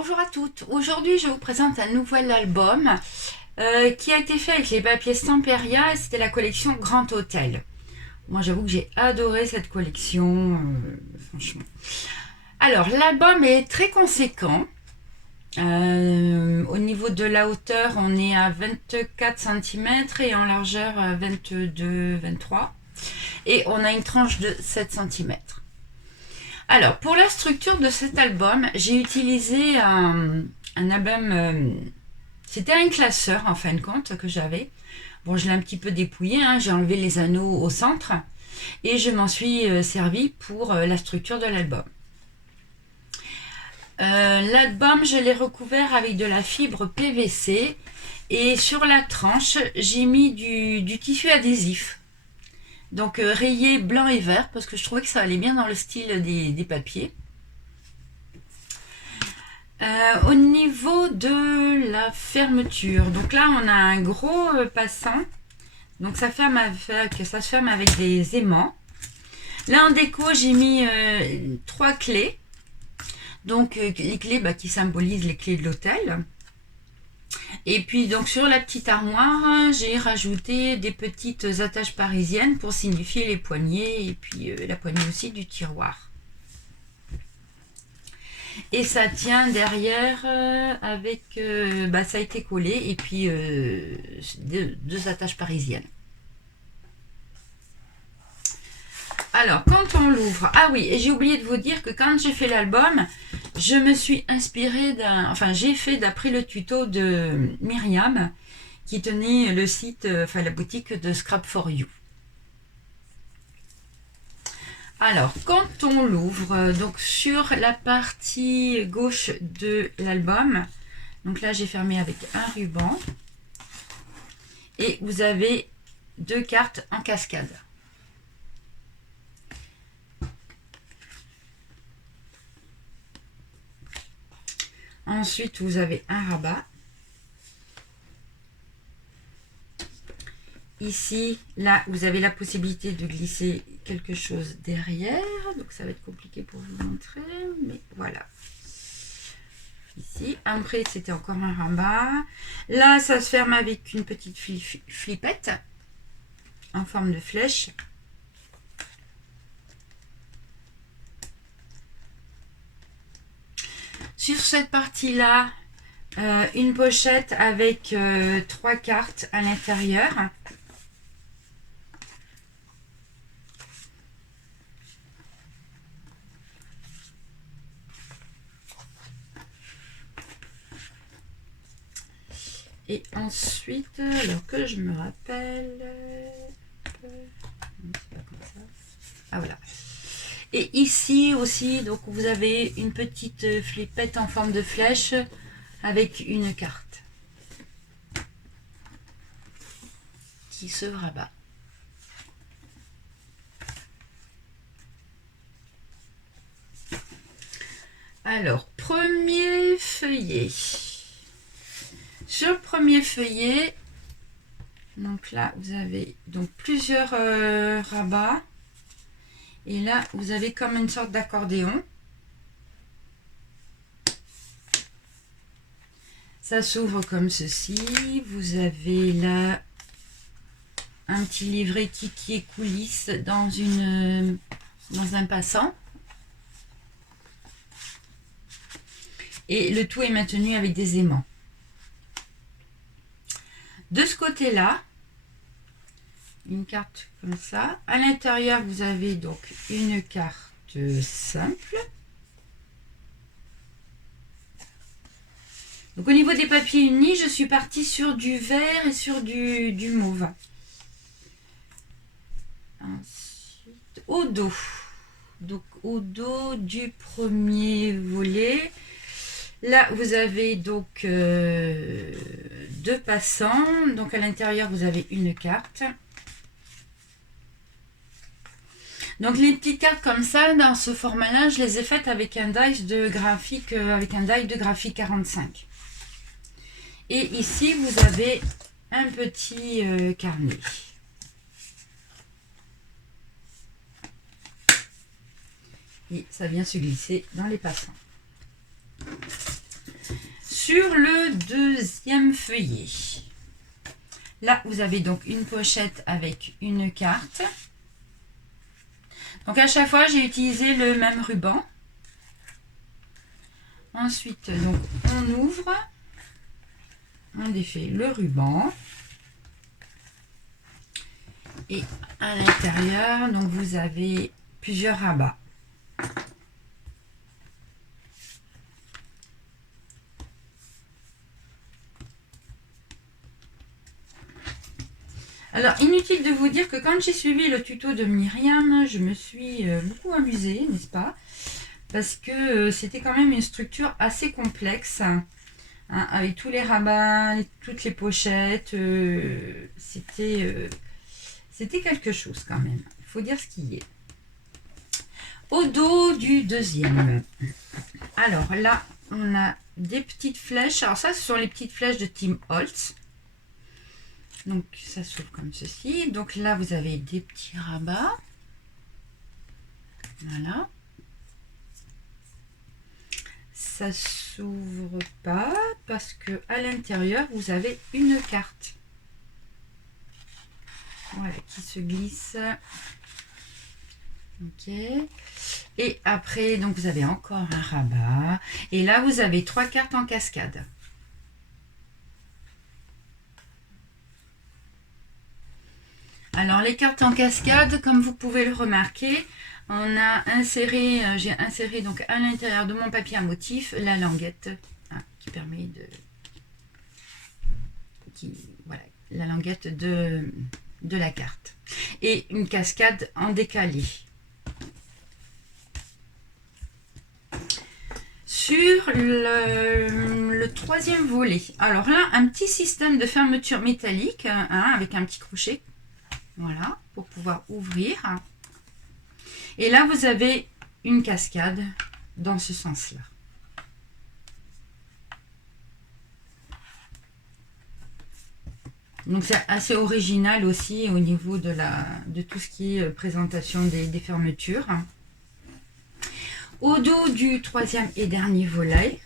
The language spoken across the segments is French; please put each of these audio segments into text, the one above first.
Bonjour à toutes. Aujourd'hui, je vous présente un nouvel album qui a été fait avec les papiers Stamperia. C'était la collection Grand Hôtel. Moi, j'avoue que j'ai adoré cette collection, franchement. Alors, l'album est très conséquent. Au niveau de la hauteur, on est à 24 cm et en largeur à 22-23. Et on a une tranche de 7 cm. Alors, pour la structure de cet album, j'ai utilisé un album. C'était un classeur en fin de compte que j'avais. Bon, je l'ai un petit peu dépouillé, hein, j'ai enlevé les anneaux au centre et je m'en suis servi pour la structure de l'album. L'album, je l'ai recouvert avec de la fibre PVC et sur la tranche, j'ai mis du tissu adhésif. Donc rayé blanc et vert parce que je trouvais que ça allait bien dans le style des papiers. Au niveau de la fermeture, donc là on a un gros passant, donc ça se ferme avec des aimants. Là en déco j'ai mis 3 clés, donc les clés qui symbolisent les clés de l'hôtel. Et puis donc sur la petite armoire j'ai rajouté des petites attaches parisiennes pour signifier les poignées et puis la poignée aussi du tiroir. Et ça tient derrière avec... ça a été collé et puis deux attaches parisiennes. Alors, quand on l'ouvre... Ah oui, et j'ai oublié de vous dire que quand j'ai fait l'album, je me suis inspirée j'ai fait d'après le tuto de Myriam qui tenait le site, la boutique de Scrap for You. Alors, quand on l'ouvre, donc sur la partie gauche de l'album, donc là j'ai fermé avec un ruban, et vous avez 2 cartes en cascade. Ensuite, vous avez un rabat. Ici, là, vous avez la possibilité de glisser quelque chose derrière. Donc, ça va être compliqué pour vous montrer, mais voilà. Ici, après, c'était encore un rabat. Là, ça se ferme avec une petite flippette en forme de flèche. Sur cette partie-là, une pochette avec 3 cartes à l'intérieur. Et ensuite, alors que je me rappelle... c'est pas comme ça. Ah voilà. Et ici aussi, donc vous avez une petite flippette en forme de flèche avec une carte qui se rabat. Alors, premier feuillet. Sur le premier feuillet, donc là vous avez donc plusieurs rabats. Et là, vous avez comme une sorte d'accordéon. Ça s'ouvre comme ceci. Vous avez là un petit livret qui est coulisse dans un passant. Et le tout est maintenu avec des aimants. De ce côté-là, une carte comme ça. À l'intérieur, vous avez donc une carte simple. Donc au niveau des papiers unis, je suis partie sur du vert et sur du mauve. Ensuite, au dos. Donc au dos du premier volet, là vous avez donc 2 passants. Donc à l'intérieur, vous avez une carte. Donc les petites cartes comme ça, dans ce format-là, je les ai faites avec un die de graphique, 45. Et ici, vous avez un petit carnet. Et ça vient se glisser dans les passants. sur le deuxième feuillet. Là, vous avez donc une pochette avec une carte. Donc à chaque fois, j'ai utilisé le même ruban. Ensuite, donc on ouvre, on défait le ruban. Et à l'intérieur, donc vous avez plusieurs rabats. Alors, inutile de vous dire que quand j'ai suivi le tuto de Myriam, je me suis beaucoup amusée, n'est-ce pas? Parce que c'était quand même une structure assez complexe, hein, avec tous les rabats, toutes les pochettes. C'était quelque chose quand même, il faut dire ce qui est. Au dos du deuxième, alors là, on a des petites flèches. Alors ça, ce sont les petites flèches de Tim Holtz. Donc ça s'ouvre comme ceci. Donc là, vous avez des petits rabats. Voilà. Ça s'ouvre pas parce que à l'intérieur, vous avez une carte. Voilà, qui se glisse. Ok. Et après, donc vous avez encore un rabat. Et là, vous avez 3 cartes en cascade. Alors, les cartes en cascade, comme vous pouvez le remarquer, on a inséré, j'ai inséré donc à l'intérieur de mon papier à motif la languette, hein, qui permet de... voilà, la languette de la carte. Et une cascade en décalé. Sur le troisième volet, alors là, un petit système de fermeture métallique, hein, avec un petit crochet, voilà, pour pouvoir ouvrir. Et là, vous avez une cascade dans ce sens-là. Donc c'est assez original aussi au niveau de tout ce qui est présentation des fermetures. Au dos du troisième et dernier volet,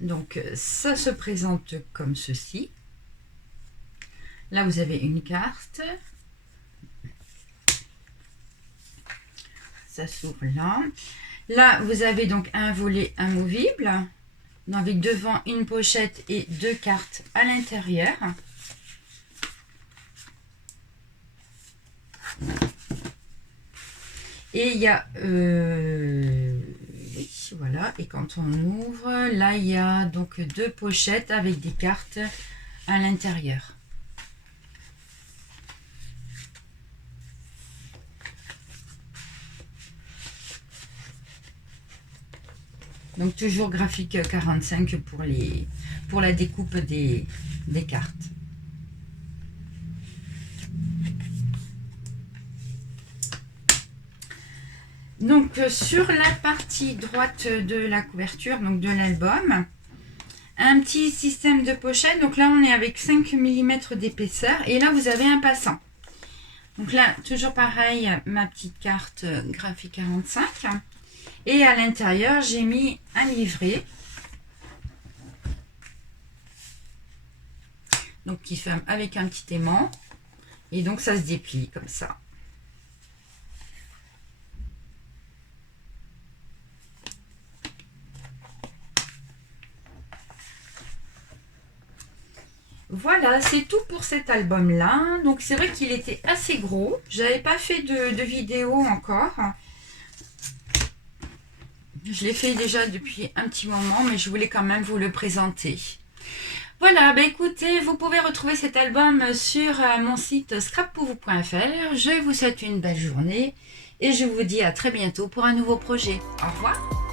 donc ça se présente comme ceci. Là, vous avez une carte. Ça s'ouvre là. Là, vous avez donc un volet amovible, avec devant une pochette et 2 cartes à l'intérieur. Et il y a, voilà, et quand on ouvre, là il y a donc 2 pochettes avec des cartes à l'intérieur. Donc toujours graphique 45 pour la découpe des cartes. Donc sur la partie droite de la couverture, donc de l'album, un petit système de pochette. Donc là on est avec 5 mm d'épaisseur et là vous avez un passant. Donc là toujours pareil, ma petite carte graphique 45 et à l'intérieur j'ai mis un livret. Donc qui ferme avec un petit aimant et donc ça se déplie comme ça. Voilà, c'est tout pour cet album-là. Donc, c'est vrai qu'il était assez gros. Je n'avais pas fait de vidéo encore. Je l'ai fait déjà depuis un petit moment, mais je voulais quand même vous le présenter. Voilà, bah écoutez, vous pouvez retrouver cet album sur mon site scrappourvous.fr. Je vous souhaite une belle journée et je vous dis à très bientôt pour un nouveau projet. Au revoir.